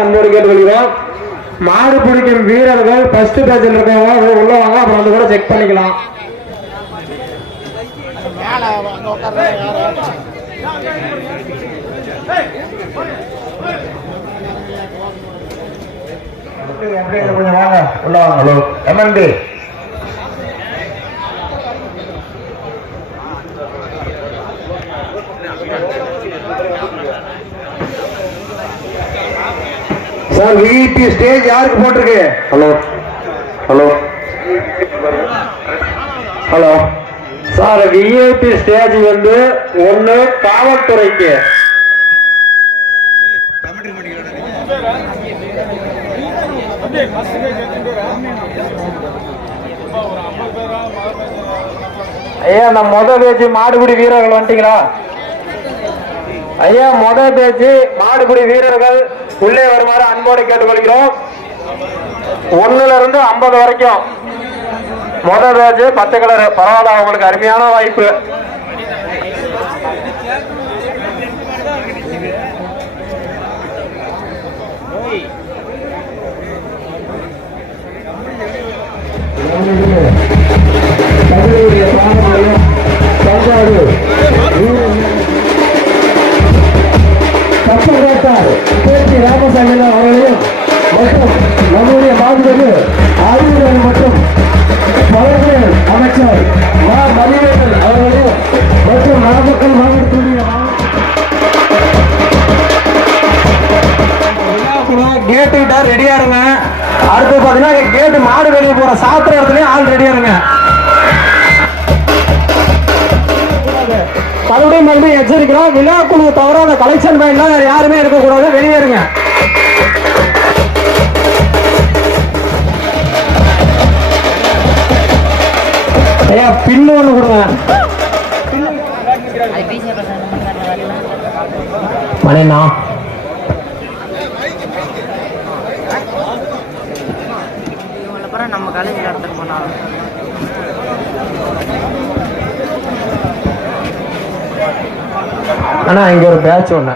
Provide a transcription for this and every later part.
அன்போடு கேட்டுக்கொள்கிறோம். மாடு பிடிக்கும் வீரர்கள் ஃபர்ஸ்ட் பேஜில் இருக்கவங்க உள்ள வாங்க, அப்புறம் வந்து கூட செக் பண்ணிக்கலாம். கொஞ்சம் வாங்க, உள்ள வாங்க. Hello MNT sir, VIP stage யாருக்கு போட்டிருக்கு? Hello hello hello sir, VIP stage வந்து ஒண்ணு காவல்துறைக்கு. ஐயா, நம்ம முதல் பேச்சு மாடுபிடி வீரர்கள் வந்துட்டீங்களா? ஐயா, முதல் பேச்சு மாடுபிடி வீரர்கள் உள்ளே வருமாறு அன்போடு கேட்டுக்கொள்கிறோம். 1ல இருந்து 50 வரைக்கும் முதல் பேச்சு பச்சை கலர். பரவாயில்ல, அவங்களுக்கு அருமையான வாய்ப்பு. ராமசாமி அவர்களையும் மற்றும் நம்முடைய மாண்புமிகு ஆய்வுகள் மற்றும் பழங்குடியின அமைச்சர் மா மணிவேந்தன் அவர்களையும் மற்றும் நாமக்கல் மாவட்டத்துடைய கேட்டு கிட்ட ரெடியா இருங்க. அடுத்து பாத்தீங்கன்னா கேட்டு மாடு வெளியே போற சாத்திர இடத்துலயும் ஆள் ரெடியா இருங்க. மறுபடியும் எச்சரிக்கிறோம், விழா குழு தவிர அந்த கலெக்ஷன் பாயிண்ட்ல யாருமே இருக்கக்கூடாது, வெளியேறுங்க. ஐயா, பின்னு ஒண்ணு கொடுங்க. மணிண்ணா நம்ம காலேஜ் நடத்துட்டு போனா ஆனா இங்க ஒரு பேட்ச் ஒண்ணு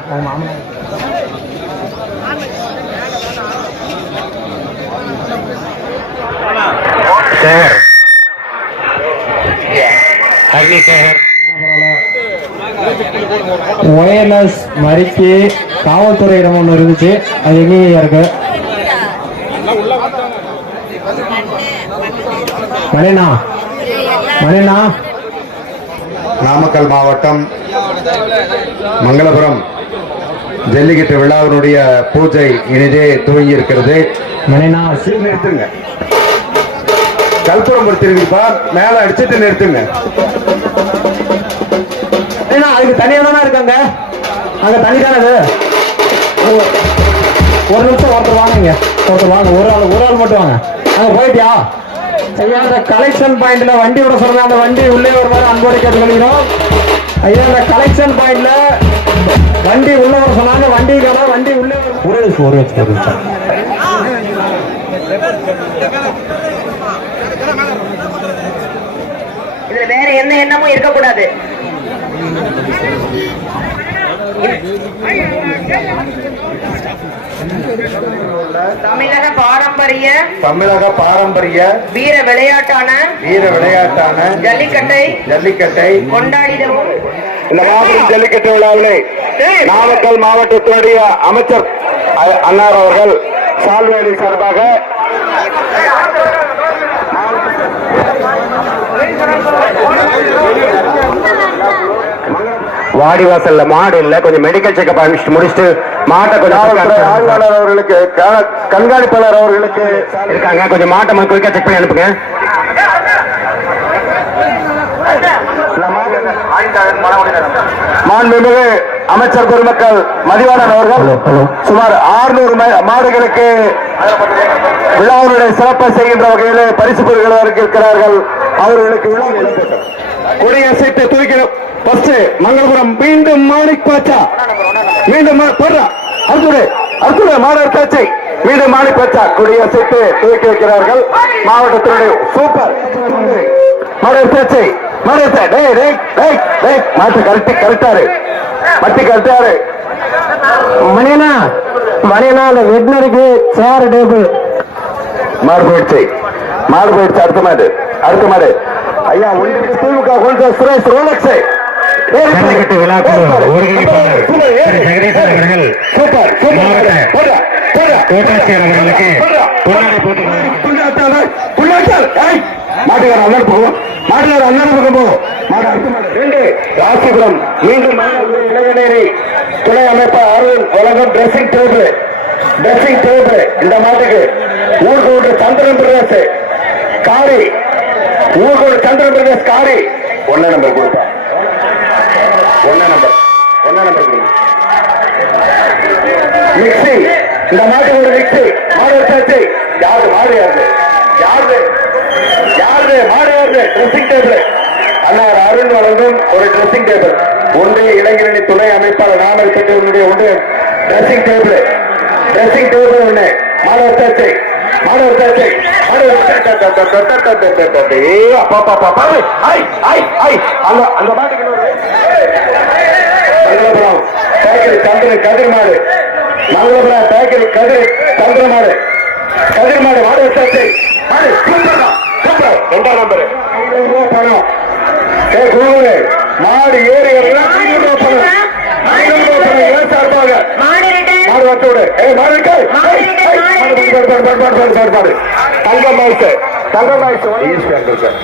ஒயர்லெஸ் மறிக்கு காவல்துறையிடம் ஒண்ணு இருந்துச்சு, அது எங்கேயா இருக்கு? மணிண்ணா மணிண்ணா நாமக்கல் மாவட்டம் மங்களபுரம் ஜல்லிக்கட்டு விழாவினுடைய பூஜை இனிதே துவங்கி இருக்கிறது. நிறுத்துங்க, கல்புரம் திரும்பிப்பா மேல அடிச்சுட்டு நிறுத்துங்க. அதுக்கு தனியா தானே இருக்காங்க, அங்க தனி தானே. ஒரு நிமிஷம் ஒருத்தர் வாங்க, ஒருத்தர் வாங்க, ஒரு ஆள் மட்டும் வாங்க. அங்க போயிட்டியா? ஐயா, அந்த கலெக்ஷன் பாயிண்ட்ல வண்டி விட சொல்றேன், அந்த வண்டி உள்ளே வருமாறு அன்போடு கேட்டுக்கொள்கிறோம். ஐயா, அந்த கலெக்ஷன் பாயிண்ட்ல வண்டி உள்ள வர சொன்னாங்க, வண்டி உள்ளே ஒரு இதுல வேற என்ன எண்ணமும் இருக்கக்கூடாது. தமிழக பாரம்பரிய வீர விளையாட்டான ஜல்லிக்கட்டை கொண்டாடிடவும் இந்த மாபெரும் ஜல்லிக்கட்டு விழாவிலே நாமக்கல் மாவட்டத்தினுடைய அமைச்சர் அன்னார் அவர்கள் சால்வேலி சார்பாக வாடிவாசல்ல மாடு இல்ல, கொஞ்சம் மெடிக்கல் செக்அப் முடிச்சுட்டு மாட்டை கொஞ்சம் ஆய்வாளர் அவர்களுக்கு கண்காணிப்பாளர் அவர்களுக்கு இருக்காங்க, கொஞ்சம் மாட்டை குயிக்கா செக் பண்ணி அனுப்புங்க. மாண்புமிகு அமைச்சர் பெருமக்கள் மதிவாணன் அவர்கள் சுமார் 600 மாடுகளுக்கு விழாவுடைய சிறப்பை செய்கின்ற வகையில் பரிசு பொருட்கள் இருக்கிறார்கள். அவர்களுக்கு விழா கொடியசைத்து தூக்கி மங்களபுரம் மீண்டும் மாணிக் பாச்சா மீண்டும் மாணவர் பேச்சை மீண்டும் மாணிக் பாச்சா கொடியசைத்து தூக்கி வைக்கிறார்கள். மாவட்டத்தினுடைய சூப்பர் மாணவர் பேச்சை மாட்டு கரெக்டாரு மட்டி கரெக்டாரு மணியனா அந்த வெட்னருக்கு சேர் டேபிள் மாடு போயிடுச்சு அடுத்த மாடு ஐயா ஒன்றுக்கு திமுக கொண்டு சுரேஷ் ரோலக்ஸ் ஜல்லிக்கட்டு விழாக்குழு ஒருங்கிணைப்பாளர் ஜெகதீசன் அவர்கள் கோட்டாட்சியர் அவர்களுக்கு பொன்னாடை போட்டு மாட்டுக்கார அண்ணன் போகும் ராசிபுரம் மீண்டும் இளைஞரை துணை அமைப்பாளர் அருண் உலகம் டிரெஸ்ஸிங் டேபிள் இந்த மாட்டுக்கு ஊர்கோடு சந்திரன் பிரதேஷ் காரி ஊர்கோடு சந்திரன் பிரதேஷ் காரி ஒன்னா நம்பர் கொடுப்பா ஒன்னா நம்பர் மிக்சி இந்த மாட்டுக்கு ஒரு மிக்சி மாடு வச்சாச்சு யாரு ட்ரெஸ்ஸிங் டேபிள் அண்ணார் அருண் வழங்கும் ஒரு ட்ரெஸ்ஸிங் டேபிள் ஒன்றிய இளைஞரணி துணை அமைப்பாளர் நாமக்கல் உன்னுடைய ஒன்றிய ட்ரெஸ்ஸிங் டேபிள் ஒண்ணு மாடு வச்சாச்சு அந்த மாட்டுக்கு மங்களபுரம் பேக்கரி சந்திரன் கதிர் மாடு மங்களபுரம் பேக்கரி சந்திர மாடு மாடு வச்சாச்சு ரெண்டாம் நம்பர் பணம் மாடு ஏறி சார்பாக மாடு வச்சோடு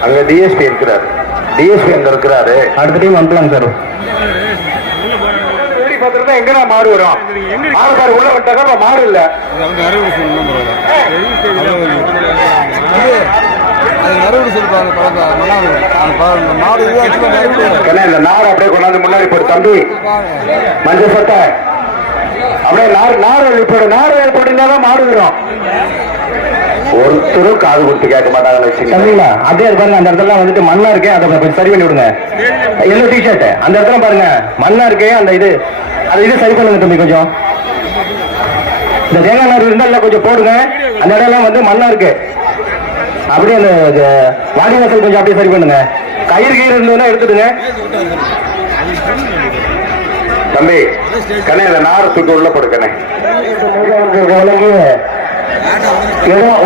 அங்க டிஎஸ்பி இருக்கிறாரு அடுத்த டைம் வந்துலாம் சார் எங்கடா மாடு வரும் மாடு பாரு உள்ள விட்டாங்க மாடு இல்ல இந்த நாடு அப்படியே கொண்டாந்து முன்னாடி போடு தம்பி மஞ்சள் சட்டை அப்படியே நாடு போட்டுதான் மாடு வரும் ஒருத்தரும் காது கொடுத்து கேட்க மாட்டாங்கன்னு அப்படியே பாருங்க அந்த இடத்துல வந்துட்டு மண்ணா இருக்கே அதை கொஞ்சம் சரி பண்ணி விடுங்க எல்லோ டிஷர்ட் அந்த இடத்துல பாருங்க மண்ணா இருக்கே அந்த இது சரி பண்ணுங்க தம்பி கொஞ்சம் இந்த தேங்காய் நார் இருந்தா கொஞ்சம் போடுங்க அந்த இடம் வந்து மண்ணா இருக்கு அப்படியே அந்த வாடி வாசல் கொஞ்சம் அப்படியே சரி பண்ணுங்க கயிறு இருந்ததுன்னா எடுத்துடுங்க தம்பி கண்ணே இந்த நாரை தூக்கி உள்ள போடுக்கண்ணே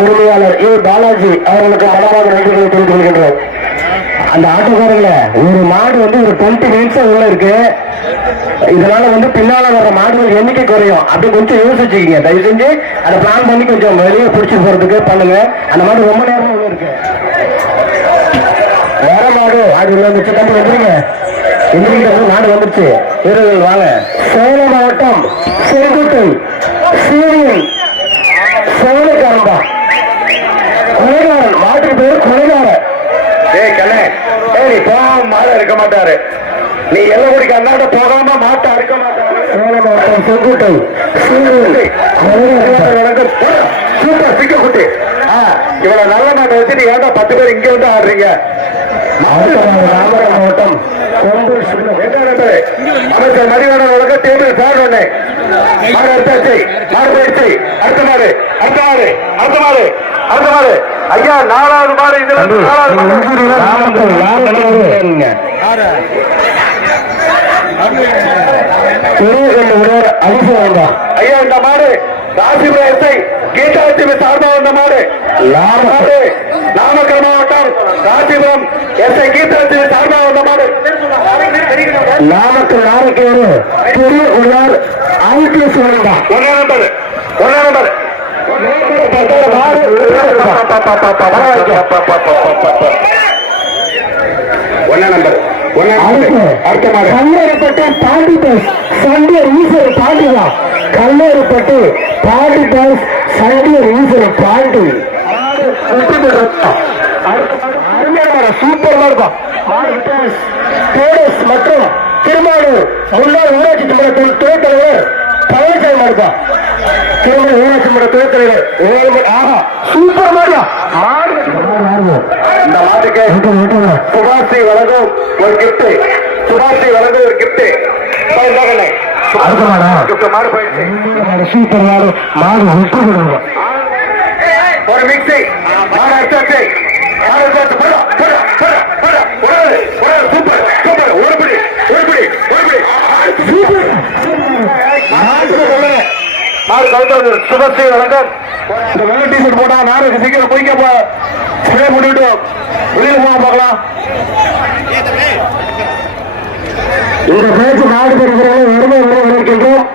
உரிமையாளர் பாலாஜி அவர்களுக்கு மனமாக நன்றிகளை தெரிவித்துக் கொள்கின்றோம். அந்த ஆட்டோக்காரங்கள ஒரு மாடு வந்து ஒரு 20 மினிட்ஸ் உள்ள இருக்கு. இதனால வந்து பின்னால வர்ற மாடுகள் எண்ணிக்கை குறையும். அப்படி கொஞ்சம் யோசிச்சுக்கீங்க. தயவு செஞ்சு அதை பிளான் பண்ணி கொஞ்சம் வெளியே பிடிச்சி போறதுக்கு பண்ணுங்க. அந்த மாடு ரொம்ப நேரமா உள்ள இருக்கு. வேற மாடு அது வந்துச்சு தம்பி வந்துருங்க. எந்திரிக்கிறது மாடு வந்துருச்சு. வீரர்கள் வாங்க. சேலம் மாவட்டம் செங்குட்டை சீரியல் சோழக்காரன்பா கொலைகாரன் மாட்டுக்கு பேரு கொலைகாரன். நீ போகாம மாட இருக்க மாட்டாரு. நீ எல்லாம் குடிக்க அண்ணாட்ட போகாம மாட்டை இருக்க மாட்டாரு. சேலம் மாவட்டம் செங்குட்டை சூப்பர் பிக்க குட்டி. இவ்வளவு நல்ல மாட்டை வச்சுட்டு ஏன்டா 10 பேர் இங்க வந்து ஆடுறீங்க? ராமநாதபுரம் மாவட்டம் அமைச்சர் மதிவான உலக டேபிள் போடுறேன். மாடு எடுத்தாச்சு. மாடு போயிடுச்சு. அடுத்த மாடு அடுத்த மாடு அடுத்த மாடு அடுத்த மாடு. ஐயா 4வது மாடு. இதுல 4வது ஐயா இந்த மாடு ராசிபுரம் எஸ்ஐ கீதாட்சி சார்பா வந்த மாடு. நாமக்கல் மாவட்டம் ராசிபுரம் எஸ்ஐ கீதாட்சி சார்பா வந்த மாடு. நாமக்கல் நாமக்கல் பெரிய உள்ளார் ஐபிஎஸ் ஒன்னா நம்பர் ஒன்னா நம்பர் கல்லூரிப்பட்டு பாண்டி பஸ் சண்டியர் ஈஸ்வர பாண்டிதான். கல்லூரிப்பட்டு பாண்டி பஸ் சண்டியர் ஈஸ்வர பாண்டி சூப்பர் இருக்கும். மற்றும் திருமாவூர் முன்னாள் ஊராட்சி மன்ற துணைத் தலைவர் பழனிசாமி மாடுப்பா. திருமண ஊராட்சி மன்ற துணைத் தலைவர் சூப்பர் மாடு. இந்த மாட்டுக்கு சுபாஷி வழங்கும் ஒரு கிஃப்ட். சுபாஷி வழங்கும் ஒரு கிஃப்ட். மாடு போயிடுச்சு. சூப்பர் மாடு. மாடு ஒரு மிக்சி. மாடு எடுத்தாச்சு. மாடு எடுத்தாச்சு. சுபஸ்ரீ வணக்கம். இந்த வெள்ளை டிஷர்ட் போட்டா நாளைக்கு சீக்கிரம் போய்க்க ஸ்ப்ரே பண்ணிட்டு வெளியில போக பார்க்கலாம். இந்த பேச்சு நாடு பெறுகிறவர்கள் உரிமை வரவேற்கின்றோம்.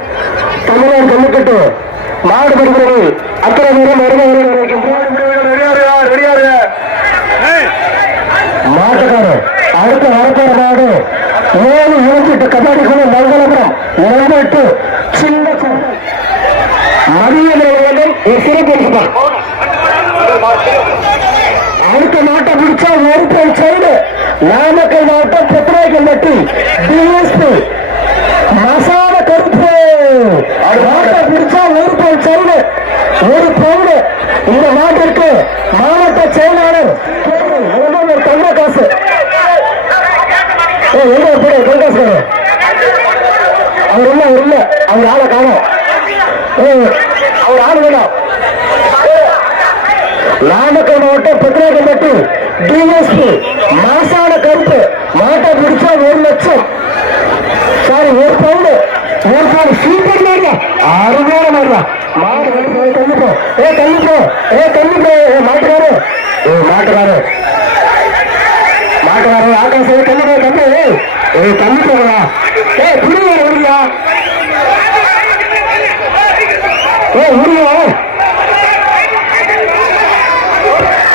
தமிழர் ஜல்லிக்கட்டு நாடு பெறுகிறவர்கள் அத்தனை பேரும் உரிமை வரவேற்கின்றோம். மாட்டுக்காரர் அடுத்த வரக்கார நாடு 7 28 கபடி குழு மங்களபுரம் 2 சின்ன மதிய நிலையம் சிறப்பு. அடுத்த நாட்டை பிடிச்சா ஒரு சைடு நாமக்கல் மாவட்டம் பெத்ராய்க்கம்பட்டி டிஎஸ்பி மசால கருப்பு நாட்டை பிடிச்சா ஒரு சைடு ஒரு பவுண்டு. இந்த நாட்டிற்கு மாவட்ட செயலாளர் தங்க காசு அவர் இல்ல அவர் ஆளை காணும். அவர் ஆளு வேணும். நாமக்கல் மாவட்டம் பெத்ராய்க்கம்பட்டி டிஎஸ்பி மாசான கருப்பு மாட்டை பிடிச்சா 1 லட்சம். சாரி, ஒரு பவுண்டு சூப்பர் மாடா அருமையான மாடா. மாடு கண்டிப்போ மாட்டுக்காரு ஆகாசம் தள்ளி போகா புரியா உரியா உரியா.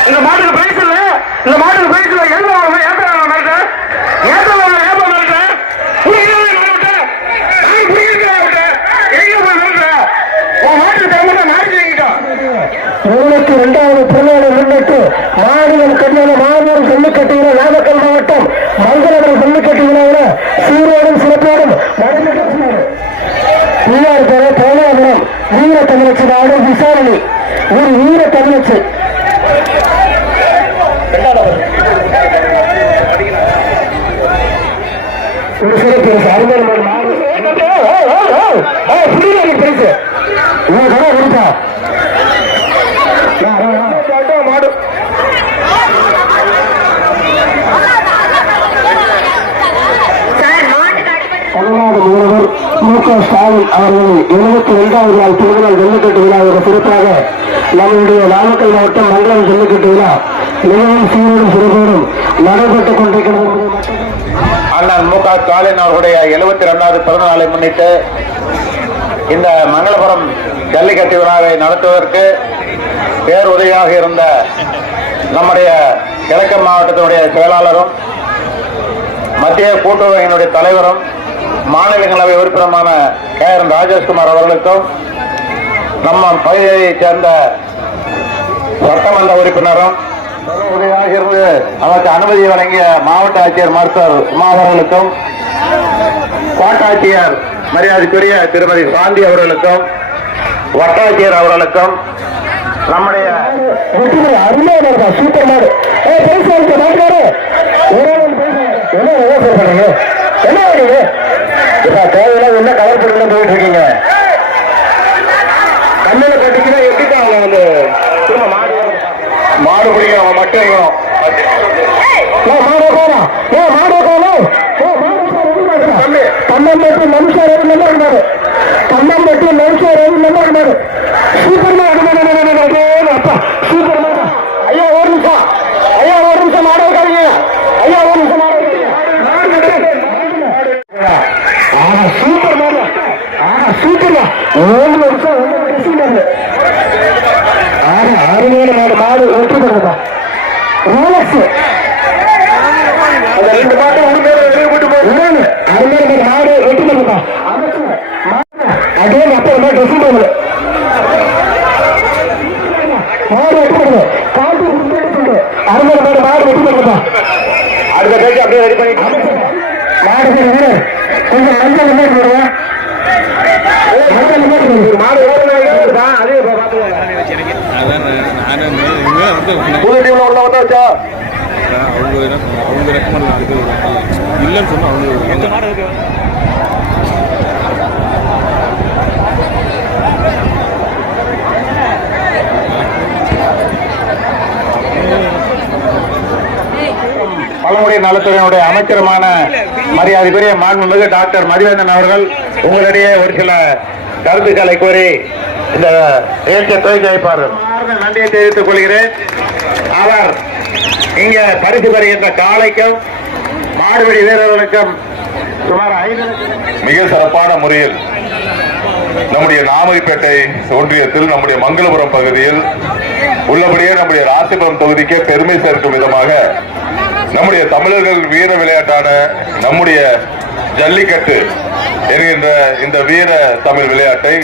இந்த மாட்டுக்கு பிரைஸ் இல்ல, இந்த மாட்டுக்கு பிரைஸ் இல்ல. இரண்டாவது பிறநாளை முன்னிட்டு மாநிலம் கண்ணான மாபெரும் ஜல்லிக்கட்டு விழா நாமக்கல் மாவட்டம் மங்களபுரம் ஜல்லிக்கட்டு விழாவில் சீரோடும் சிறப்போடும் நடைபெற்றது. தோழாபுரம் வீர தமிழச்சி நாடு விசாரணை ஒரு வீர தமிழச்சி ஒரு சிறப்பு அருமையான மாடு பரிசு கொடுத்தா மாடு. தமிழ்நாடு முதல்வர் மு.க. ஸ்டாலின் அவர்களின் 72வது நாள் திருநாள் ஜல்லிக்கட்டு விழாவோட சிறப்பாக நம்முடைய நாமக்கல் மாவட்டம் மங்களம் ஜல்லிக்கட்டு விழா மிகவும் சீரோடும் சிறப்போடும் நடைபெற்றுக் கொண்டிருக்கிறது. அண்ணன் மு.க. ஸ்டாலின் அவர்களுடைய 72வது பிறந்த நாளை முன்னிட்டு இந்த மங்களபுரம் ஜல்லிக்கட்டு விழாவை நடத்துவதற்கு பேருதவியாக இருந்த நம்முடைய கிழக்கு மாவட்டத்தினுடைய செயலாளரும் மத்திய கூட்டுறவினுடைய தலைவரும் மாநிலங்களவை உறுப்பினருமான K.R. ராஜேஷ்குமார் அவர்களுக்கும் நம்ம பகுதியைச் சேர்ந்த சட்டமன்ற உறுப்பினரும் உதவியாக இருந்து அதற்கு அனுமதி வழங்கிய மாவட்ட ஆட்சியர் மருத்துவர் உமா அவர்களுக்கும் கோட்டாட்சியர் மரியாதைக்குரிய திருமதி சாந்தி அவர்களுக்கும் வட்டாட்சியர் அவர்களுக்கும் நம்முடைய அருமையான சூப்பர் மாடு தேவையில்ல என்ன கலர் பொருள் போயிட்டு இருக்கீங்க. கண்ணில கட்டிக்கிட்டா எப்படிதான் வந்து திரும்ப மாடு பிடிக்கணும் மட்டும் கண்ணம்பட்டி மனுஷார் நல்லா இருந்தாரு. கண்ணம்பட்டி மனுஷார் நல்லா இருந்தாரு. சூப்பர் மாடு அப்பா சூப்பர் மாடு. ஐயா ஒரு நிமிஷம் மாட வைக்காதீங்க. ஐயா ஒரு நிமிஷம் மாட சூப்பர் மாடு. சூப்பர் 1 வருஷம் அருமையான மாடு. மாடு வெற்றி பெறா ரோலக்ஸ் அந்த 2 மாடு அருமையான மாடு வெற்றி பெறா. அதே அப்பா ட்ரெஸ்ஸிங் டேபிள் மாடு வெற்றி பெறுது. காட்டு அருமையான மாடு வெற்றி பெறா. அடுத்த பேச்சு அப்படியே ரெடி பண்ணி மாடு வீரர் கொஞ்சம் மஞ்சள் நிமிடம் வருவேன். மஞ்சள் நிமிடம் மாடு அதே புது டீம்ல உள்ள வந்தாச்சா அவங்க ரெக்கமெண்ட் இல்லைன்னு சொன்னா அவங்க பழங்குடி நலத்துறையினுடைய அமைச்சருமான மரியாதைக்குரிய மாண்புமிகு டாக்டர் மதிவேந்தன் அவர்கள் உங்களிடையே ஒரு சில கருத்துக்களை கூறி இந்த நிகழ்ச்சியை துவக்கி வைப்பார். நன்றியை தெரிவித்துக் கொள்கிறேன். அவர் இங்க பரிசு பெறுகின்ற காளைக்கும் மாடுபிடி வீரர்களுக்கும் சுமார் 5 மிக சிறப்பான முறையில் நம்முடைய நாமதிப்பேட்டை ஒன்றியத்தில் நம்முடைய மங்களபுரம் பகுதியில் உள்ளபடியே நம்முடைய ராசிபுரம் தொகுதிக்கே பெருமை சேர்க்கும் விதமாக நம்முடைய தமிழர்கள் வீர விளையாட்டான நம்முடைய ஜல்லிக்கட்டு என்கின்ற இந்த வீர தமிழ் விளையாட்டை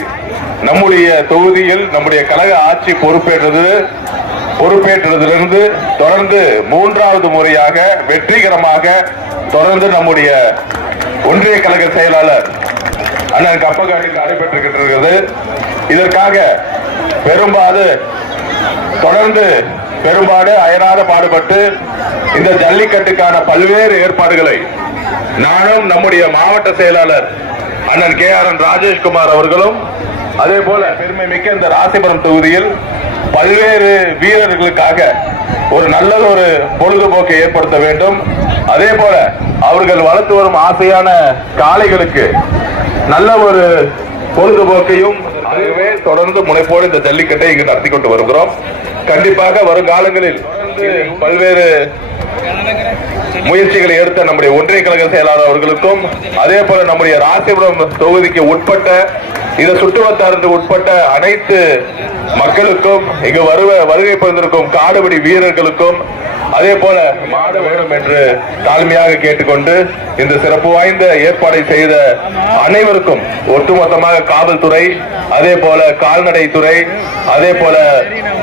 நம்முடைய தொகுதியில் நம்முடைய கழக ஆட்சி பொறுப்பேற்றதிலிருந்து தொடர்ந்து 3வது முறையாக வெற்றிகரமாக தொடர்ந்து நம்முடைய ஒன்றிய கழக செயலாளர் அண்ணன் கப்பகாடியில் நடைபெற்றிருக்கிறது. இதற்காக பெரும்பாடு அயராத பாடுபட்டு இந்த ஜல்லிக்கட்டுக்கான பல்வேறு ஏற்பாடுகளை நானும் நம்முடைய மாவட்ட செயலாளர் அண்ணன் KRN ராஜேஷ்குமார் அவர்களும் அதே போல பெருமை மிக்க இந்த ராசிபுரம் தொகுதியில் பல்வேறு வீரர்களுக்காக ஒரு நல்ல ஒரு பொழுதுபோக்கை ஏற்படுத்த வேண்டும். அதே போல அவர்கள் வளர்த்து வரும் ஆசையான காளைகளுக்கு நல்ல ஒரு பொழுதுபோக்கையும் அதுவே தொடர்ந்து முனைப்போடு இந்த ஜல்லிக்கட்டை இங்கு நடத்தி கொண்டு வருகிறோம். கண்டிப்பாக வருங்காலங்களில் பல்வேறு முயற்சிகளை எடுத்த நம்முடைய ஒன்றிய கழக செயலாளர் அவர்களுக்கும் அதே போல நம்முடைய ராசிபுரம் தொகுதிக்கு உட்பட்ட இந்த சுற்றுவட்டாரத்து உட்பட்ட அனைத்து மக்களுக்கும் இங்கு வருகை புரிந்திருக்கும் காடுபிடி வீரர்களுக்கும் அதே போல மாடு வேண்டும் என்று தாழ்மையாக கேட்டுக்கொண்டு இந்த சிறப்பு வாய்ந்த ஏற்பாடை செய்த அனைவருக்கும் ஒட்டுமொத்தமாக காவல்துறை அதே போல கால்நடை துறை அதே போல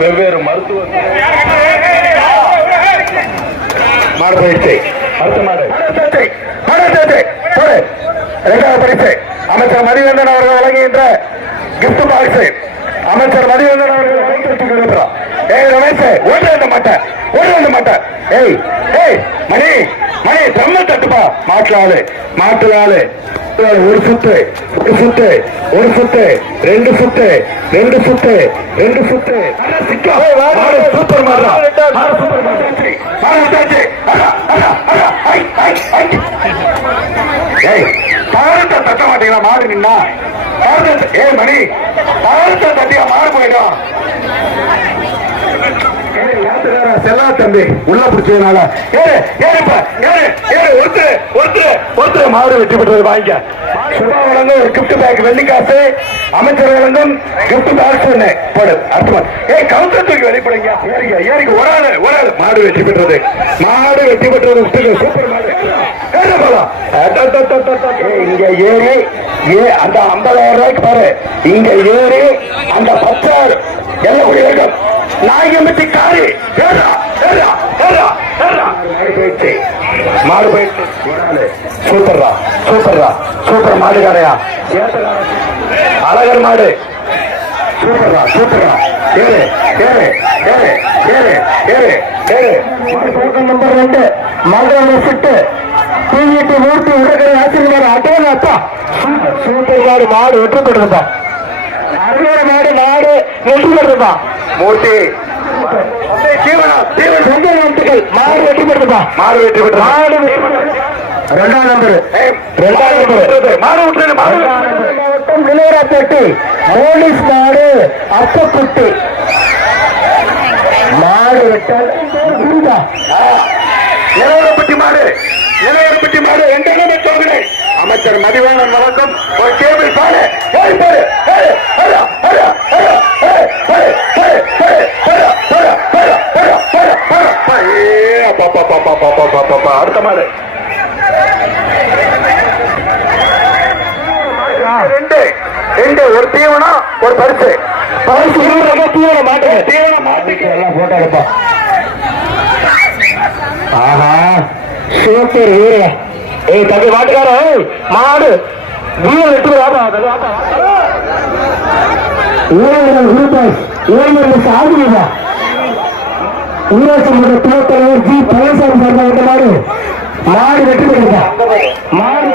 வெவ்வேறு மருத்துவ அமைச்சர் மதிவேந்தன் அவர்கள் வழங்குகின்ற கிஃப்ட் பாக்ஸ் அமைச்சர் மதிவேந்தன் அவர்கள் மணி தம்ம தட்டுப்பா மாட்டுல ஆளு ஒரு சுத்து 2 சுத்து சூப்பர் மாடா தட்ட மாட்டீங்களா மாடு நின்னா மணி தட்டியா மாடு போயிடும் செல்லா தம்பி உள்ள பிடிச்சதுனால ஒருத்தர் மாடு வெற்றி பெற்றது வாங்கிக்க. சுபா வழங்கும் ஒரு கிஃப்ட் பேக் வெள்ளிக்காசு அமைச்சர் வழங்கும் கிஃப்ட் பேக் போடு அர்த்தமா கவுண்டர் தூக்கி வெளிப்படுங்க. ஏறிக்கு ஒரு ஆளு மாடு வெற்றி பெற்றது சூப்பர் மாடு இங்க ஏறி அந்த 50,000 ரூபாய்க்கு பாரு இங்க ஏறி அந்த 10,000 எல்லாம் நாயகம்பட்டி காரி மாடு போயிடுச்சு சூப்பர் மாடு காரையா அழகர் மாடு சூப்பர்ரா ஏறு நம்பர் 2 மதுரை சிட்டு டிவிடி மூர்த்தி உடற்கரை ஆசிரியர் அட்டா சூப்பர் மாடு வெற்றி பெற்றிருந்தா அறுவடை மாடு வெற்றி பெற்றிருந்தா மூர்த்தி மாடு வெற்றி பெற்றதா மாடு 2ஆம் நம்பர் மாவட்டம் நிலையராப்பேட்டை போலீஸ் மாடு அப்பக்குட்டி மாடு வெட்டல் நிலையரப்பட்டி மாடு அமைச்சர் மதிவாணன் வழக்கம் ஒரு டேபிள் பாடு அடுத்த மாடு 2 ஒரு தீவனம் ஒரு பரிசு மாட்டுக்கு எல்லாம் போட்டோ எடுப்பா. ஆஹா சூப்பர் வீர தம்பி மாட்டுக்கார மாடு வீரர் எட்டு ஆகுதா ஊராட்சி மன்ற துணைத் தலைவர் ஜி பழனிசாமி சார்ந்த மாடு வெற்றி பெற்றதா மாடு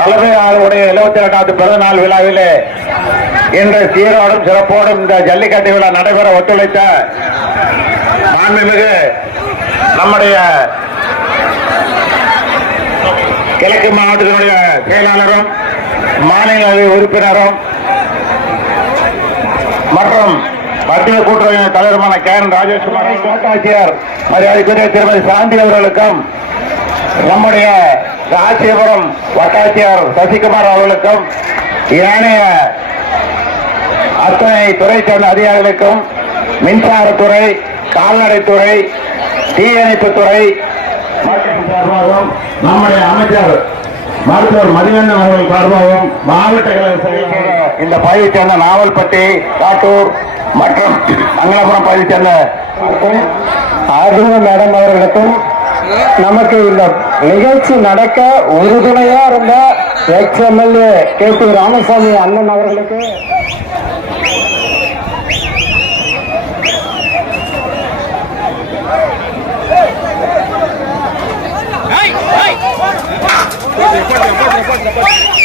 தலைமை ஆளுடைய 72வது பிறந்த நாள் விழாவிலே இன்று சீரோடும் சிறப்போடும் இந்த ஜல்லிக்கட்டு விழா நடைபெற ஒத்துழைத்த மாண்புமிகு நம்முடைய கிழக்கு மாவட்டத்தினுடைய செயலாளரும் மாநில உறுப்பினரும் மற்றும் மத்திய கூட்டுறவு தலைவருமான கேன் ராஜேஷ்குமார் கோட்டாட்சியர் மரியாதைக்குரிய திருமதி சாந்தி அவர்களுக்கும் நம்முடைய ராசிபுரம் வட்டாட்சியர் சசிகுமார் அவர்களுக்கும் ஏனைய அத்தனை துறை சேர்ந்த அதிகாரிகளுக்கும் மின்சாரத்துறை, கால்நடைத்துறை, தீயணைப்புத்துறை மற்றும் சார்பாகவும் நம்முடைய அமைச்சர் மருத்துவர் மதிவண்ணன் அவர்கள் சார்பாகவும் மாவட்ட செயலாளர் இந்த பகுதியை சேர்ந்த நாவல்பட்டி, காட்டூர் மற்றும் மங்களபுரம் பகுதியை சேர்ந்த ஆர்வம் மேடம் அவர்களுக்கும் நமக்கு இந்த நிகழ்ச்சி நடக்க உறுதுணையா இருந்த எக்ஸ்-எம்எல்ஏ கே.டி. ராமசாமி அண்ணன் அவர்களுக்கு Hey!